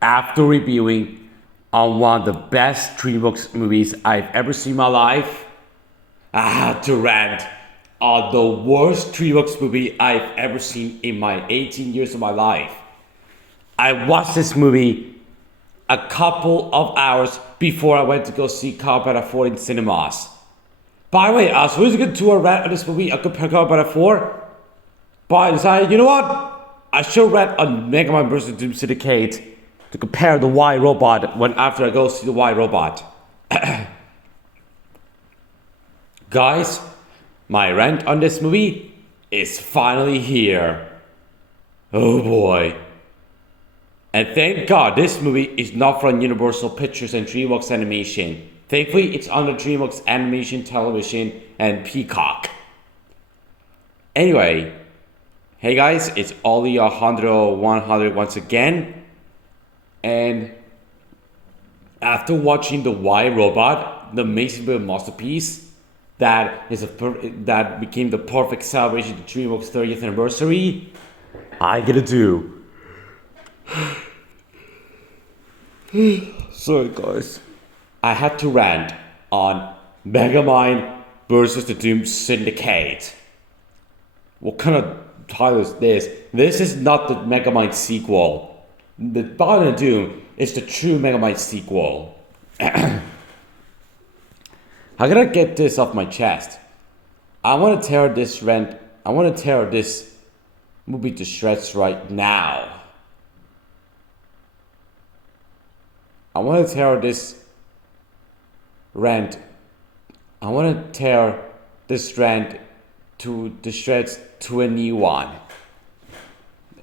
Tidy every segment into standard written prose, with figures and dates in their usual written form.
After reviewing on one of the best DreamWorks movies I've ever seen in my life, I had to rant on the worst DreamWorks movie I've ever seen in my 18 years of my life. I watched this movie a couple of hours before I went to go see Combat 4 in cinemas. By the way, I was supposed to get to a rant on this movie, I compared Combat 4, but I decided, you know what? I should rant on Megamind vs. Doom Syndicate to compare the Y Robot after I go see the Y Robot. Guys, my rant on this movie is finally here. Oh boy. And thank God this movie is not from Universal Pictures and DreamWorks Animation. Thankfully, it's under DreamWorks Animation Television and Peacock. Anyway, hey guys, it's Ollie 100 once again. And after watching the Y Robot, the amazing masterpiece that became the perfect celebration of the DreamWorks 30th anniversary, I gotta do. Sorry guys. I had to rant on Megamind vs. the Doom Syndicate. What kind of title is this? This is not the Megamind sequel. The Bottom of Doom is the true Megamind sequel. I gotta get this off my chest. I want to tear this movie to shreds right now. I want to tear this rant to the shreds to a new one.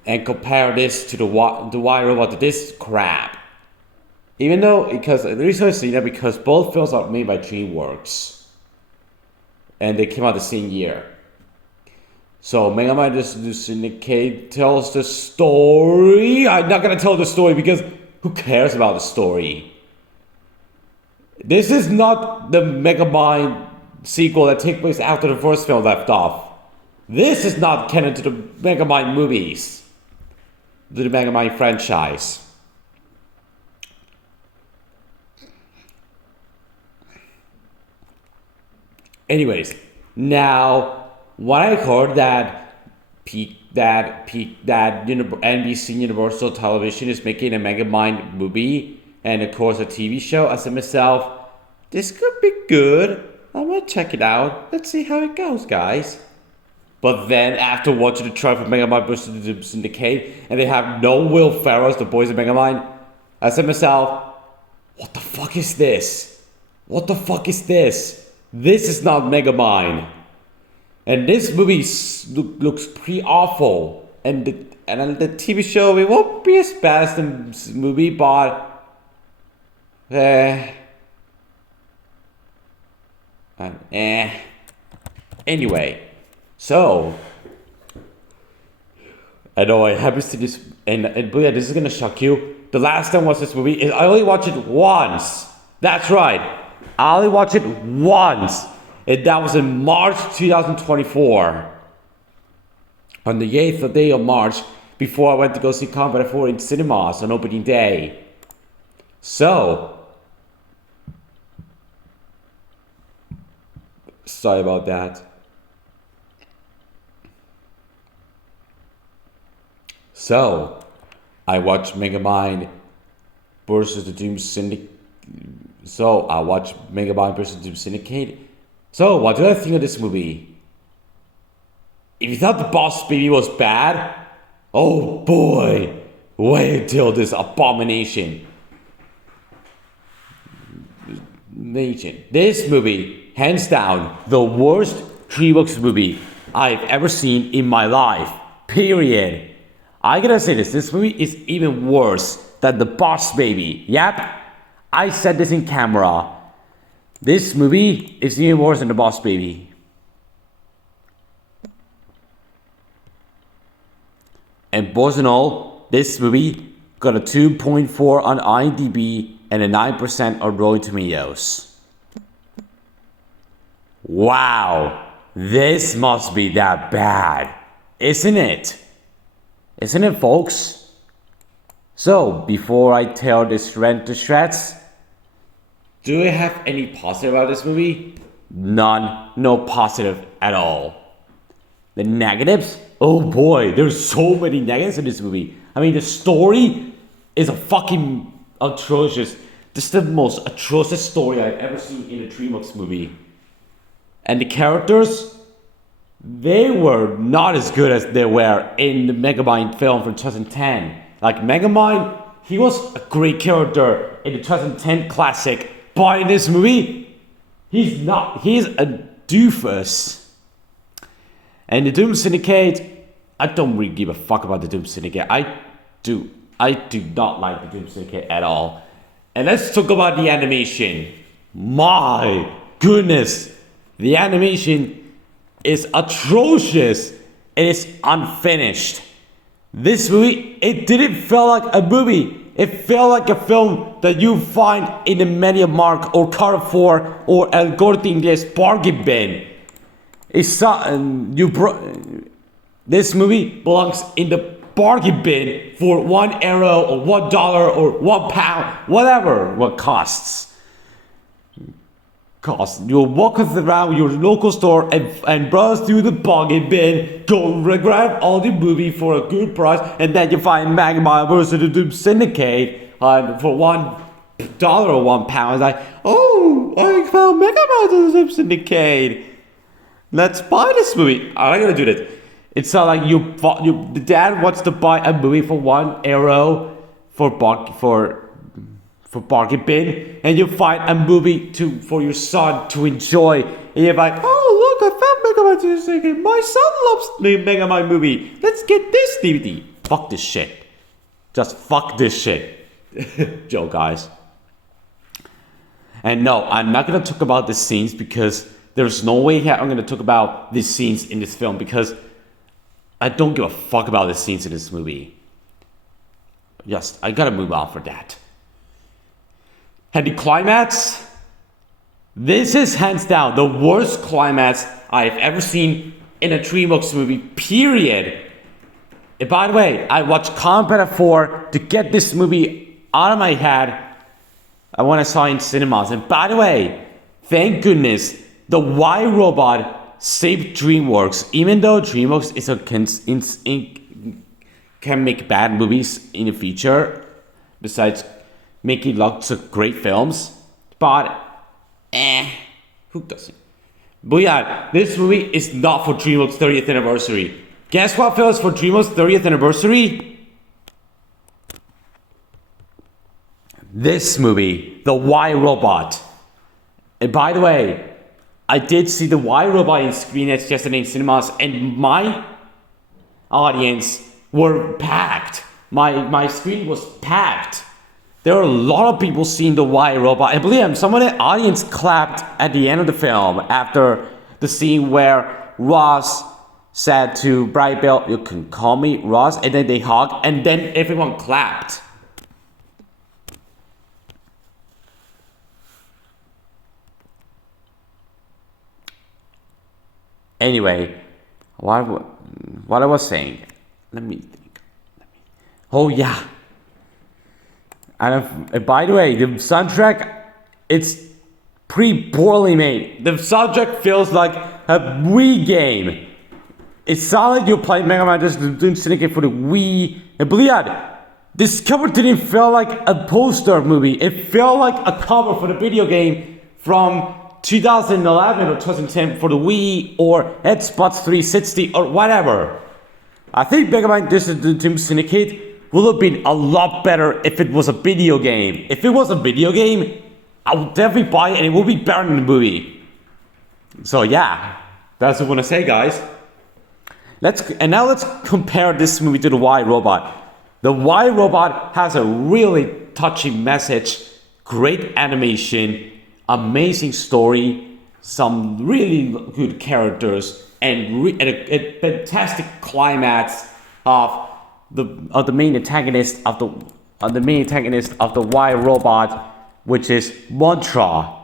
And compare this to the Y Robot to this crap. Even though, because the reason I say that because both films are made by DreamWorks. And they came out the same year. So Megamind vs. Syndicate tells the story. I'm not gonna tell the story because who cares about the story? This is not the Megamind sequel that takes place after the first film left off. This is not canon to the Megamind movies. To the Megamind franchise. Anyways, now what I heard that NBC Universal Television is making a Megamind movie and of course a TV show. I said to myself, this could be good. I'm gonna check it out. Let's see how it goes, guys. But then after watching the trailer for Megamind vs. the Syndicate and they have no Will Ferrell as the voice of Megamind, I said to myself, what the fuck is this? What the fuck is this? This is not Megamind. And this movie looks pretty awful. And the TV show, it won't be as bad as the movie, but Anyway, so I know I haven't seen this, and believe this is gonna shock you. The last time I watched this movie, I only watched it once. That's right, I only watched it once, and that was in March 2024. On the 8th day of March, before I went to go see Combat 4 in cinemas on opening day. So, sorry about that. So, I watched Megamind vs. the Doom Syndicate. So, what do I think of this movie? If you thought The Boss Baby was bad, oh boy, wait until this abomination. This movie, hands down, the worst DreamWorks movie I've ever seen in my life. Period. I gotta say this movie is even worse than The Boss Baby. Yep, I said this in camera. This movie is even worse than The Boss Baby. And boys and all, this movie got a 2.4 on IMDb and a 9% on Rotten Tomatoes. Wow, this must be that bad, isn't it? Isn't it, folks? So, before I tear this Rant to shreds, do I have any positive about this movie? None. No positive at all. The negatives? Oh boy, there's so many negatives in this movie. I mean, the story is a fucking atrocious. This is the most atrocious story I've ever seen in a DreamWorks movie. And the characters, they were not as good as they were in the Megamind film from 2010. Like Megamind, he was a great character in the 2010 classic, but in this movie, he's not. He's a doofus. And the Doom Syndicate, I don't really give a fuck about the Doom Syndicate. I do not like the Doom Syndicate at all. And let's talk about the animation. My goodness, the animation is atrocious. It is unfinished. This movie, it didn't feel like a movie. It felt like a film that you find in the Media Mark or Carrefour or El Corte Inglés bargain bin. This movie belongs in the bargain bin for €1 or $1 or £1, whatever what costs. You'll walk around your local store and browse through the bargain bin, go grab all the movie for a good price, and then you find Megamind versus the Doom Syndicate for $1 or £1. It's like, oh, I found Megamind versus the Doom Syndicate. Let's buy this movie. I'm gonna do this. It's not like the dad wants to buy a movie for €1 for bargain bin, and you find a movie for your son to enjoy, and you're like, oh look, I found Megamind Syndicate. My son loves the Megamind movie. Let's get this DVD. Fuck this shit. Just fuck this shit. Joe, guys. And no, I'm not gonna talk about the scenes because there's no way I'm gonna talk about these scenes in this film because I don't give a fuck about the scenes in this movie. Just, I gotta move on for that. And the climax, this is hands down the worst climax I've ever seen in a DreamWorks movie, period. And by the way, I watched Combat 4 to get this movie out of my head when I saw it in cinemas. And by the way, thank goodness, the Y Robot saved DreamWorks, even though DreamWorks can make bad movies in the future, besides making lots of great films, but who doesn't? But yeah, this movie is not for DreamWorks 30th anniversary. Guess what film is for DreamWorks 30th anniversary? This movie, The Y Robot. And by the way, I did see The Y Robot in screeners yesterday in cinemas, and my audience were packed. My screen was packed. There were a lot of people seeing The Y Robot. I believe some of the audience clapped at the end of the film after the scene where Ross said to Bright Bell, "You can call me Ross," and then they hugged, and then everyone clapped. Anyway, what I was saying, let me think. Oh yeah. And by the way, the soundtrack, it's pretty poorly made. The soundtrack feels like a Wii game. It sounds like you're playing Megamind versus the Doom Syndicate for the Wii. And believe that, this cover didn't feel like a poster movie. It felt like a cover for the video game from 2011 or 2010 for the Wii or Xbox 360 or whatever. I think Megamind versus the Doom Syndicate would have been a lot better if it was a video game. If it was a video game, I would definitely buy it and it would be better than the movie. So yeah, that's what I want to say, guys. Let's compare this movie to The Y Robot. The Y Robot has a really touching message, great animation, amazing story, some really good characters, and a fantastic climax of the main antagonist of the Y Robot, which is Bontra,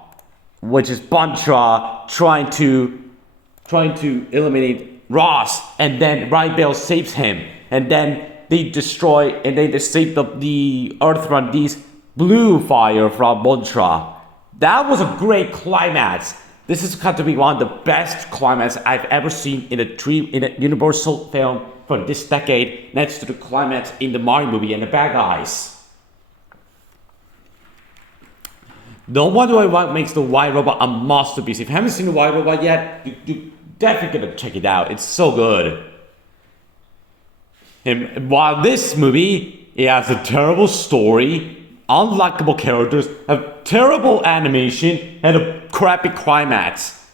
trying to eliminate Ross, and then Bright Bell saves him, and then they destroy and they save the Earth from these blue fire from Mantra. That was a great climax. This is got to be one of the best climax I've ever seen in a Universal film from this decade, next to the climax in the Mario movie and the bad guys. No wonder what makes the White Robot a masterpiece. If you haven't seen the White Robot yet, you definitely gotta check it out. It's so good. And while this movie, it has a terrible story, unlikable characters, a terrible animation, and a crappy climax.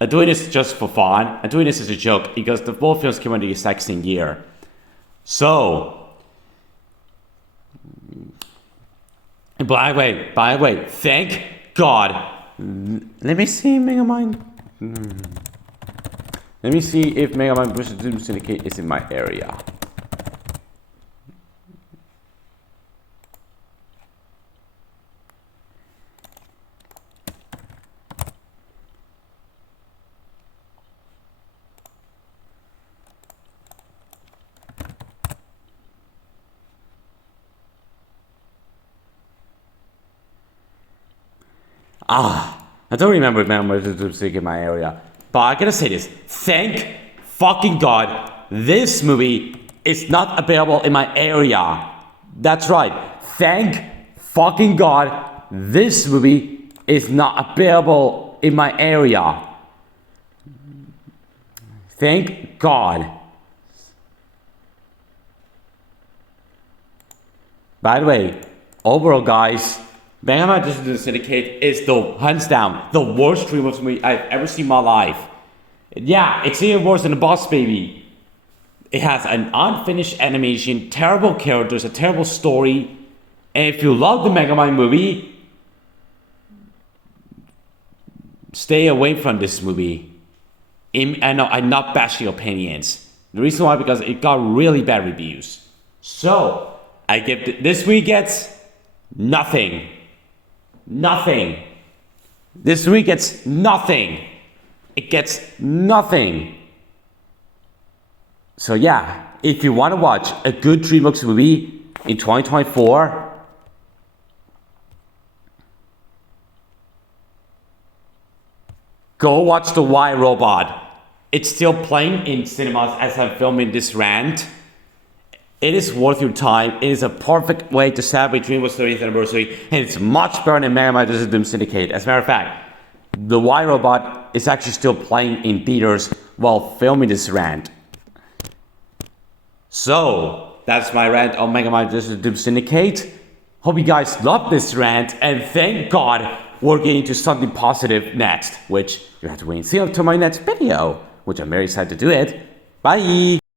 I'm doing this just for fun. I'm doing this as a joke because the both films came out in the exact same year. So, by the way, thank God. Let me see Megamind. Let me see if Megamind vs. Doom Syndicate is in my area. I don't remember Megamind in my area, but I gotta say this: thank fucking God, this movie is not available in my area. That's right. Thank fucking God, this movie is not available in my area. Thank God. By the way, overall, guys, Megamind vs. Syndicate is the hands down the worst DreamWorks movie I've ever seen in my life. Yeah, it's even worse than the Boss Baby. It has an unfinished animation, terrible characters, a terrible story. And if you love the Megamind movie, stay away from this movie. I'm not bashing opinions. The reason why, because it got really bad reviews. So, I give this movie gets nothing. Nothing. This movie gets nothing. It gets nothing. So yeah, if you want to watch a good DreamWorks movie in 2024, go watch The White Robot. It's still playing in cinemas as I'm filming this rant. It is worth your time. It is a perfect way to celebrate DreamWorks 30th anniversary, and it's much better than Megamind vs. Doom Syndicate. As a matter of fact, The White Robot is actually still playing in theaters while filming this rant. So, that's my rant on Megamind vs. Doom Syndicate. Hope you guys love this rant, and thank God we're getting to something positive next, which you have to wait and see until my next video, which I'm very excited to do it. Bye!